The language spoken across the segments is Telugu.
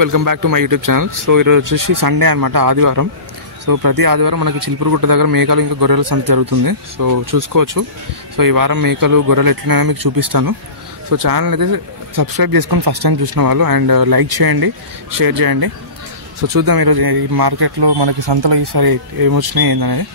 Welcome back to my YouTube channel. So ఈరోజు వచ్చేసి సండే అనమాట, ఆదివారం. సో ప్రతి ఆదివారం మనకి చిలుపురుగుట్ట దగ్గర మేకలు ఇంకా గొర్రెల సంత జరుగుతుంది. సో చూసుకోవచ్చు. సో ఈ వారం మేకలు గొర్రెలు ఎట్లున్నాయో మీకు చూపిస్తాను. సో ఛానల్ అయితే సబ్స్క్రైబ్ చేసుకొని ఫస్ట్ టైం చూసిన వాళ్ళు అండ్ లైక్ చేయండి, షేర్ చేయండి. సో చూద్దాం ఈరోజు ఈ మార్కెట్లో మనకి సంతలో ఈసారి ఏమొచ్చినాయి ఏందనేది.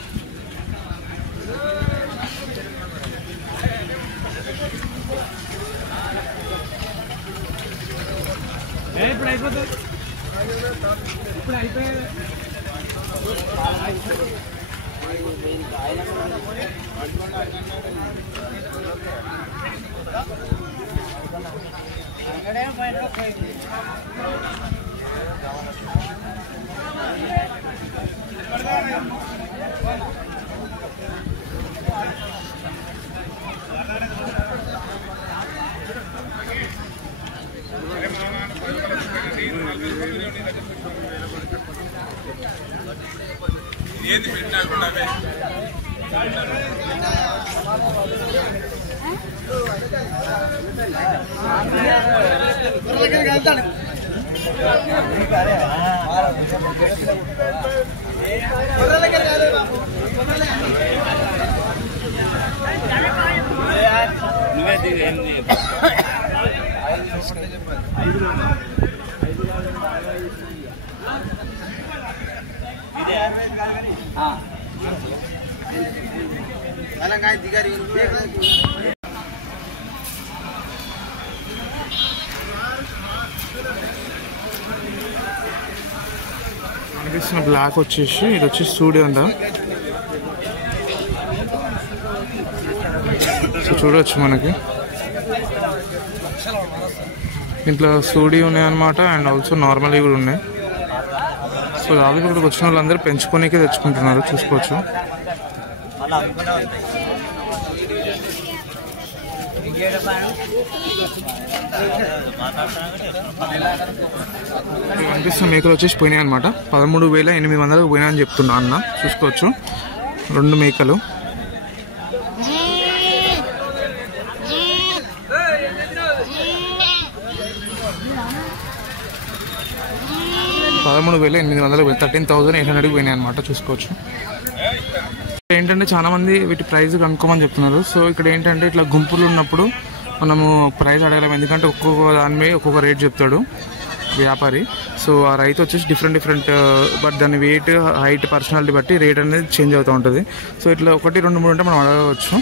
అనిపిస్తున్న బ్లాక్ వచ్చేసి ఇది వచ్చేసి స్టూడియో ఉందా. సో చూడవచ్చు మనకి ఇంట్లో స్టూడియో ఉన్నాయి అనమాట అండ్ ఆల్సో నార్మల్ కూడా ఉన్నాయి. సో దాదాపు ఇక్కడికి వచ్చిన వాళ్ళందరూ పెంచుకోనికే తెచ్చుకుంటున్నారు, చూసుకోవచ్చు. అనిపిస్తున్న మేకలు వచ్చేసి పోయినాయి అనమాట. 13,800 పోయినాయని చెప్తున్నా అన్న, చూసుకోవచ్చు. 2 మేకలు. $13,800 13,800 పోయినాయి అనమాట, చూసుకోవచ్చు. ఏంటంటే చాలా మంది వీటి ప్రైస్ కనుక్కోమని చెప్తున్నారు. సో ఇక్కడ ఏంటంటే ఇట్లా గుంపులు ఉన్నప్పుడు మనము ప్రైస్ అడగలేము, ఎందుకంటే ఒక్కొక్క దాని మీద ఒక్కొక్క రేట్ చెప్తాడు వ్యాపారి. సో ఆ రైతు వచ్చేసి డిఫరెంట్ బట్ దాని వెయిట్, హైట్, పర్సనాలిటీ బట్టి రేట్ అనేది చేంజ్ అవుతూ ఉంటుంది. సో ఇట్లా 1, 2, 3 ఉంటే మనం అడగవచ్చు,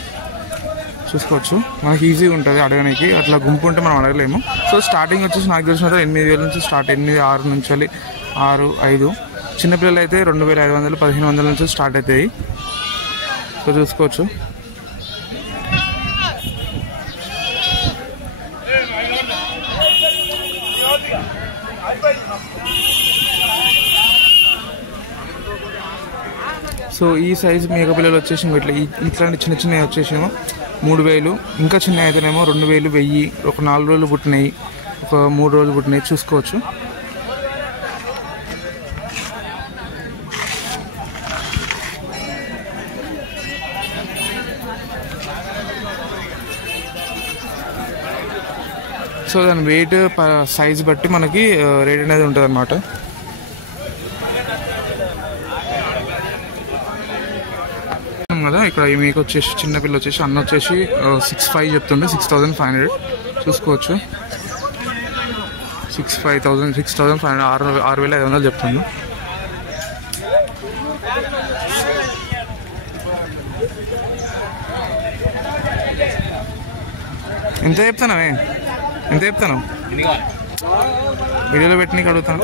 చూసుకోవచ్చు. మనకి ఈజీగా ఉంటుంది అడగడానికి. అట్లా గుంపు ఉంటే మనం అడగలేము. సో స్టార్టింగ్ వచ్చేసి నాకు తెలిసిన 8,000 నుంచి స్టార్ట్, 8, 6 నుంచి 6, 5. చిన్నపిల్లలు అయితే 2,500, 1,500 నుంచి స్టార్ట్ అవుతాయి. సో చూసుకోవచ్చు. సో ఈ సైజు మేక పిల్లలు వచ్చేసి ఇట్లాంటి చిన్న చిన్నవి వచ్చేసేమో 3,000, ఇంకా చిన్న అయితేనేమో 2,000, 1,000. ఒక 4 రోజులు పుట్టినాయి, ఒక 3 రోజులు పుట్టినాయి, చూసుకోవచ్చు. సో దాని వెయిట్, సైజ్ బట్టి మనకి రేట్ అనేది ఉంటుంది అన్నమాట. కదా ఇక్కడ మీకు వచ్చేసి చిన్నపిల్ల వచ్చేసి అన్న వచ్చేసి 6,500 చెప్తుండే, 6,500, చూసుకోవచ్చు. 6,500 6,500 చెప్తుంది. ఎంత చెప్తానవే, ఎంత చెప్తాను వీడియోలో పెట్టినకి అడుగుతాను.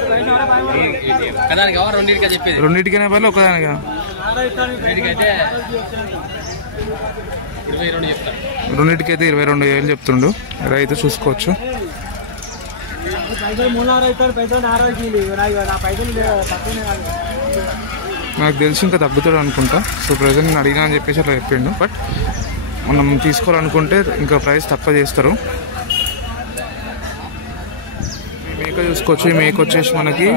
రెండింటికైనా పర్లేదు, ఒకదానిగా? రెండింటికైతే 22,000 చెప్తుండు రైతు, చూసుకోవచ్చు. నాకు తెలిసి ఇంకా తగ్గుతాడు అనుకుంటా. సో ప్రజెంట్ నేను అడిగినా అని చెప్పేసి అట్లా చెప్పిండు. బట్ మనం తీసుకోవాలనుకుంటే ఇంకా ప్రైస్ తక్కువ చేస్తారు. మేక చూసుకోవచ్చు. ఈ మేక వచ్చేసి మనకి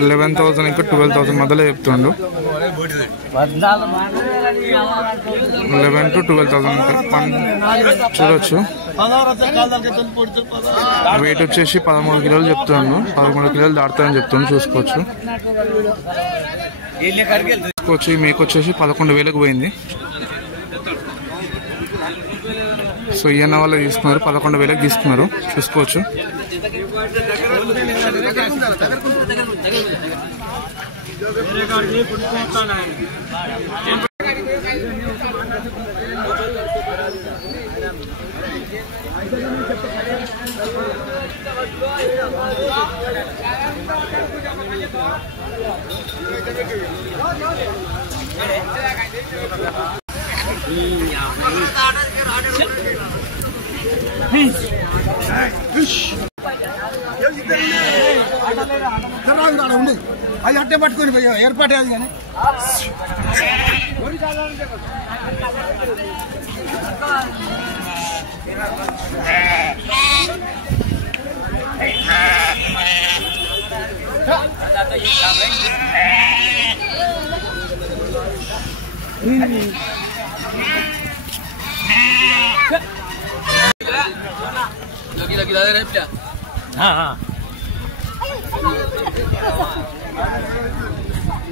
11,000 ఇంకా 12,000 మధ్యలో చెప్తుండు. 11 to 12,000 చూడొచ్చు. వెయిట్ వచ్చేసి 13 కిలోలు చెప్తున్నాను. 13 కిలోలు దాటుతాయని చెప్తాను. చూసుకోవచ్చు. ఈ మేక వచ్చేసి 11,000కు పోయింది. సో ఈయన వాళ్ళు తీసుకున్నారు, 11,000కి తీసుకున్నారు. చూసుకోవచ్చు. అది అట్టే పట్టుకొని పోయి ఏర్పాటు అది కానీ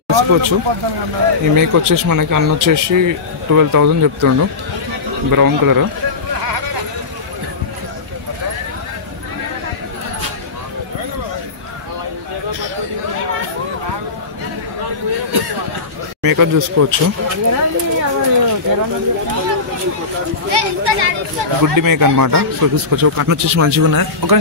చూసుకోవచ్చు. ఈ మేక వచ్చేసి మనకి అన్న వచ్చేసి 12,000 చెప్తుండు. Brown colour. మేక చూసుకోవచ్చు. గుడ్డి మేక అనమాట. సో చూసుకోవచ్చు. ఒక కన్ను వచ్చేసి మంచిగా ఉన్నది. ఒక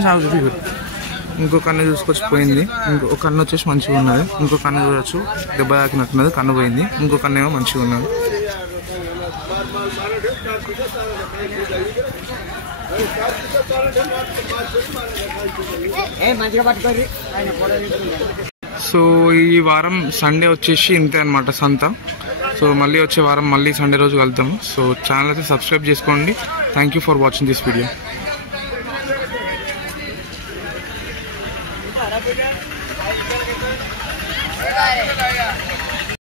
ఇంకో కన్ను చూసుకొచ్చి పోయింది. ఇంకో కన్ను వచ్చేసి మంచిగా ఉన్నది. ఇంకో కన్ను చూడొచ్చు, దెబ్బ తాకినట్టున్నది. కన్ను పోయింది. ఇంకో కన్ను ఏమో మంచిగా ఉన్నది. సో ఈ వారం సండే వచ్చేసి ఇంతే అనమాట సంత. సో మళ్ళీ వచ్చే వారం మళ్ళీ సండే రోజు వెళ్తాము. సో ఛానల్ అయితే సబ్స్క్రైబ్ చేసుకోండి. Thank you for watching this video.